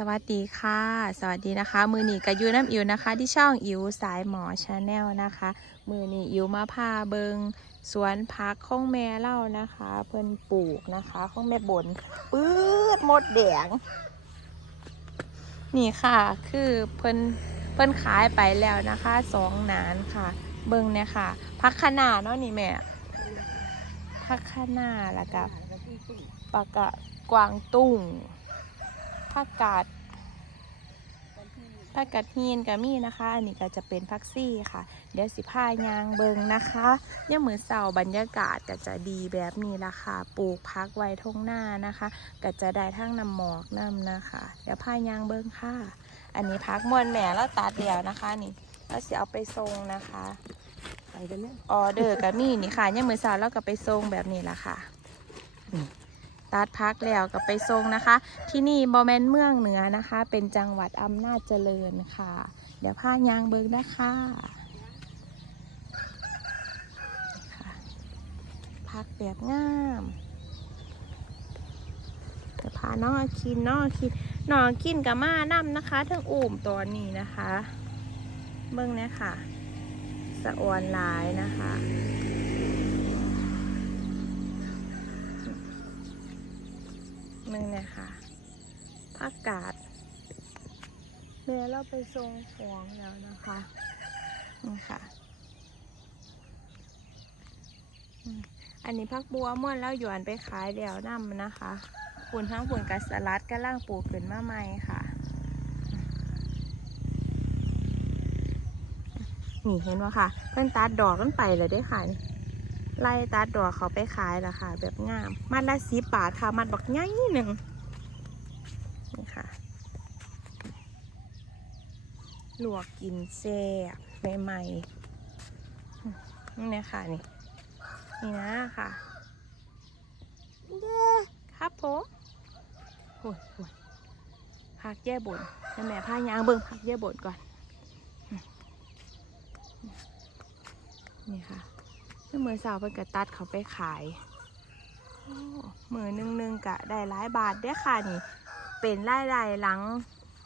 สวัสดีค่ะ สวัสดีนะคะ มือหนีกับยูน้ำอิวนะคะ ที่ช่องอิวสายหมอชาแนลนะคะ มือหนีอิวมาพาเบิงสวนพักข้องแม่เล่านะคะ เพิ่นปลูกนะคะข้องแม่บนปื๊ดหมดแดงนี่ค่ะ คือเพิ่นเพิ่นขายไปแล้วนะคะสองนานค่ะ เบิงเนี่ยค่ะพักขนาเนาะนี่แม่พักขนาแล้วก็ปากกะกวางตุ้ง ผักกาดผักกาดฮีนกับมีนะคะ อันนี้ก็จะเป็นพักซี่ค่ะ เดี๋ยวสิพายางเบิงนะคะเนี่ยเหมือนเสาบรรยากาศก็จะดีแบบนี้ละค่ะ ปลูกพักไว้ทงหน้านะคะก็จะได้ทั้งน้ำหมอกน้ำนะคะ เดี๋ยวพายางเบิงค่ะ อันนี้พักมวนแหม่แล้วตัดแล้วนะคะนี่แล้วสิเอาไปทรงนะคะไปกันเนี่ยออเดอร์กับนี่นี่ค่ะยังมือสาวแล้วก็ไปทรงแบบนี้ละค่ะนี่ ตัดพักแล้วก็ไปทรงนะคะ ที่นี่บอแมนเมืองเหนือนะคะ เป็นจังหวัดอำนาจเจริญค่ะ เดี๋ยวพายางเบิงนะคะคะพักแบบงามเดี๋ยวพาน้องอาคินน้องอาคินน้องคินกับม่านํนะคะทั้งอุ่มตัวนี้นะคะ เบิ้งเนี่ยค่ะ สะออนลายนะคะ มึงเนี่ยค่ะผักกาดแม่เราไปทรงของแล้วนะคะนี่ค่ะอันนี้พักบัวม่วนแล้วหยวนไปขายแล้วนำนะคะปุ่นทั้งปุ่นกับสลัดก็ล่างปลูกขึ้นมาใหม่ค่ะนี่เห็นว่าค่ะเพิ่นตัดดอกกันไปเลยเด้ค่ะ ไล่ตัดดอกเขาไปขายแล้วค่ะ แบบงาม มัดละสีบาทค่ะ มัดบักใหญ่หนึ่งนี่ค่ะ ลวกกินแซ่บใหม่ๆนี่นะคะนี่ นี่นะค่ะครับผมโอ้ยโอ้ยพักแย่บนแม่แม่พายางเบิ่งพักแย่บนก่อน นี่ค่ะ เมื่อมือสาวเพิ่นกะตัดเขาไปขายโอ้มือหนึงหนึงกะได้หลายบาทเด้ค่ะนี่ เป็นรายได้หลัง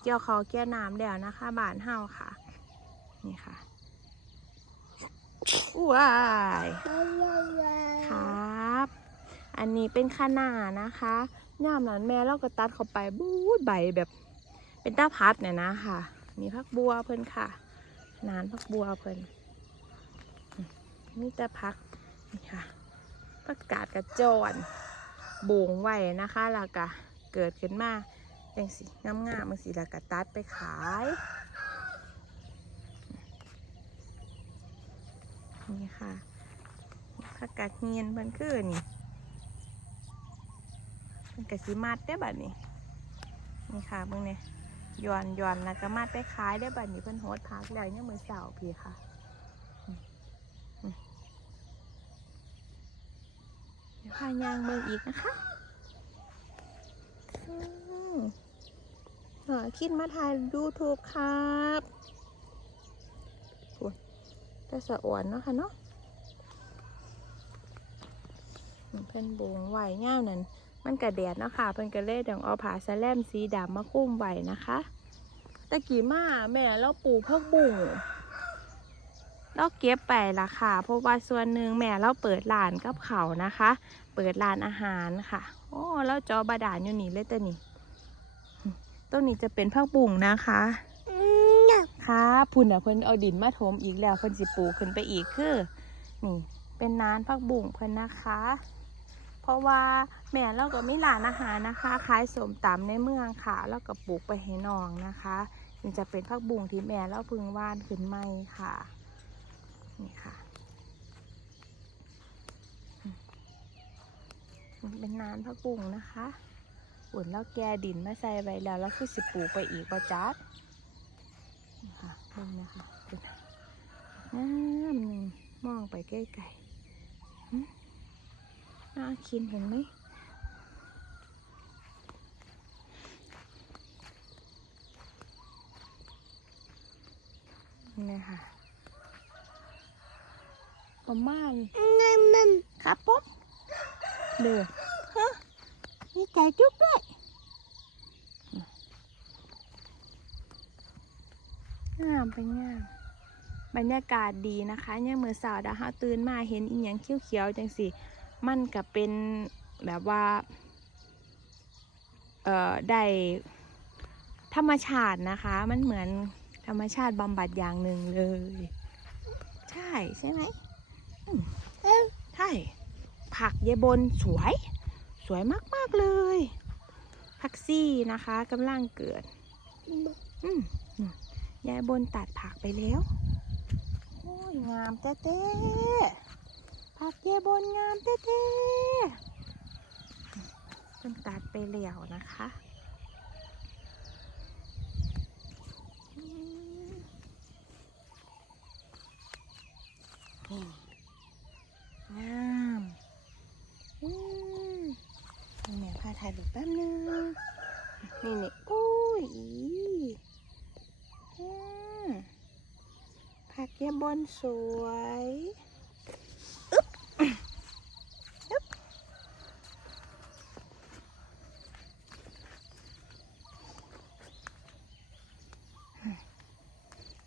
เกี่ยวเขาวเกี่ยวน้ำแล้วนะคะ บานเฮาค่ะ นี่ค่ะว้ายครับ อันนี้เป็นขนาดนะคะย่ามนั้นแม่เราก็ตัดเขาไปบูดใบแบบ เป็นต้าพัดเนี่ยนะค่ะนี่พักบัวเพิ่นค่ะ นานพักบัวเพิ่น นี่จะพักนี่ค่ะประกาศกระจรโบงไว้นะคะแล้วก็เกิดขึ้นมาจังสีงามๆมันสีแล้วก็ตัดไปขายนี่ค่ะผักกาดเฮียนมันคือนี่มันกะสีมัดได้บัดนี้นี่ค่ะเบิ่งเนี่ยย้อนย้อนแล้วก็มัดไปขายได้บัดนี้เพิ่นโหดพักแล้วเนี่ยมือเสาพี่ค่ะ เดี๋ยว พายางเบิ่งอีกนะคะอืมหาคิดมาถ่ายยูทูบครับโอ้ยแต่สะอ่อนเนาะค่ะเนาะเป็นโบงไหวเง่าวนั่นมันกระแดดเนาะค่ะเพิ่นกระเล่ดังเอาผาสแลมสีดำมาคุ้มไหวนะคะตะกี้มาแม่เราปลูกพักบุ่ง เราเก็บไปละค่ะเพราะว่าส่วนหนึ่งแม่เราเปิดร้านกับเขาวนะคะ เปิดร้านอาหารค่ะ โอ้แล้วจอบาดาลอยู่นี่เลยแต่นี่ต้นนี้จะเป็นผักบุ่งนะคะค่ะพุ่นอะเพิ่นเอาดินมาถมอีกแล้วเพิ่นสิปลูกขึ้นไปอีกคือนี่เป็นนานผักบุ่งเพิ่นนะคะ เพราะว่าแม่เราก็มีร้านอาหารนะคะขายสมตำในเมืองค่ะ แล้วก็ปลูกไปให้น้องนะคะนี่จะเป็นผักบุ่งที่แม่เราเพึ่งว่านขึ้นใหม่ค่ะ นี่ค่ะ มันเป็นนานพักบุ้งนะคะอุ่นแล้วแกดินมาใส่ไว้แล้ว แล้วคือสิปลูกไปอีกประจัดนี่ค่ะเบิ่งนะคะเป็นน้ำหนึ่งมองไปใกล้ๆน่าคินเห็นไหมนี่ค่ะ ประมาณครับปุ๊บเดือฮะมีไก่จุ๊บด้วยามเป็นงามบรรยากาศดีนะคะเนี่ยามมือสาวดาฮาตื่นมาเห็นอีหยังเขียวๆจังสิมันก็เป็นแบบว่า เอ่อได้ธรรมชาตินะคะ มันเหมือนธรรมชาติบำบัดอย่างหนึ่งเลย ใช่ใช่ไหมอืม ใช่ผักเยบนสวย สวยมาก ๆ เลย ผักซี่นะคะกำลังเกิดอืมอืมยายบนตัดผักไปแล้ว โอ้ยงามเต้เต้ผักยายบนงามเต้เต้เพิ่นตัดไปแล้วนะคะอืมนี่งามอืมแม่พา ถ่ายรูปแป๊บนึง นี่นี่อุ้ยอีอืมผักเยบอนสวยอึ๊บอึ๊บ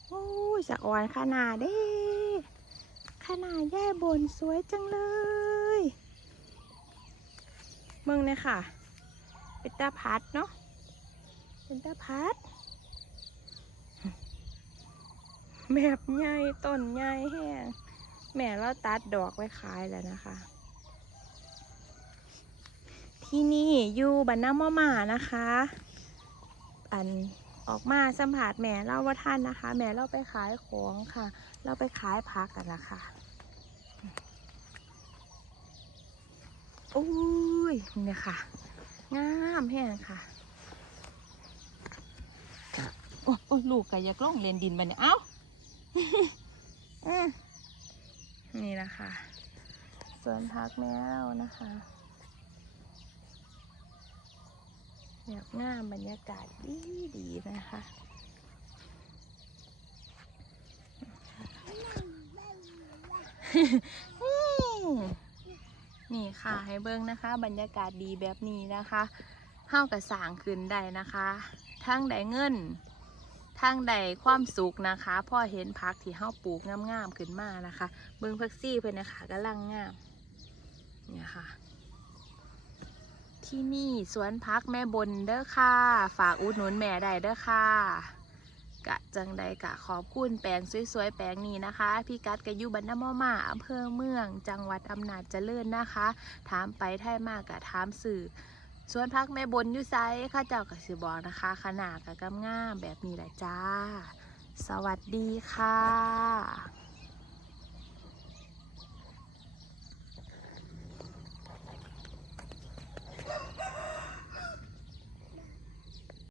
โอ้ยสะออนขนาดเด้ขนาดแย่บนสวยจังเลยเมืองเนี่ยค่ะ เป็นตาพัดเนาะเป็นตาพัดแบบใหญ่ต้นใหญ่แห้งแม่เราตัดดอกไว้ขายแล้วนะคะ ที่นี่อยู่บันน้ำมะมานะคะ อันออกมาสัมผัสแม่เล่าว่าท่านนะคะ แม่เราไปขายของค่ะ เราไปขายพักกันนะคะอุ้ยเนี่ยค่ะ งามแห้งค่ะโอ้โอ้ลูกก็อยากลงเรียนดินไปเนี่ยเอ้าอืมนี่นะคะสวนพักแมวนะคะแบบงามบรรยากาศดีดีๆนะคะ นี่ค่ะให้เบิ้งนะคะ บรรยากาศดีแบบนี้นะคะเข้ากับสางขึ้นได้นะคะทั้งได้เงินทั้งได้ความสุขนะคะพ่อเห็นพักที่เฮาปลูกงามๆขึ้นมานะคะ เบิ้งพักซี่เพื่อนนะคะกำลังงามเนี่ยค่ะ ที่นี่สวนพักแม่บนเด้อค่ะ ฝากอุดหนุนแม่ได้เด้อค่ะ กะจังใดกะขอบคุณแปลงสวยๆ แปลงนี้นะคะพี่กัดกะยุบันนามอมาอำเภอเมือง จังหวัดอำนาจเจริญนะคะ ถามไปไทยมากกะถามสื่อสวนพักแม่บนยูไซข้าเจ้ากะสิบอกนะคะ ขนาดกะกำง่ามแบบนี้แหละจ้า สวัสดีค่ะ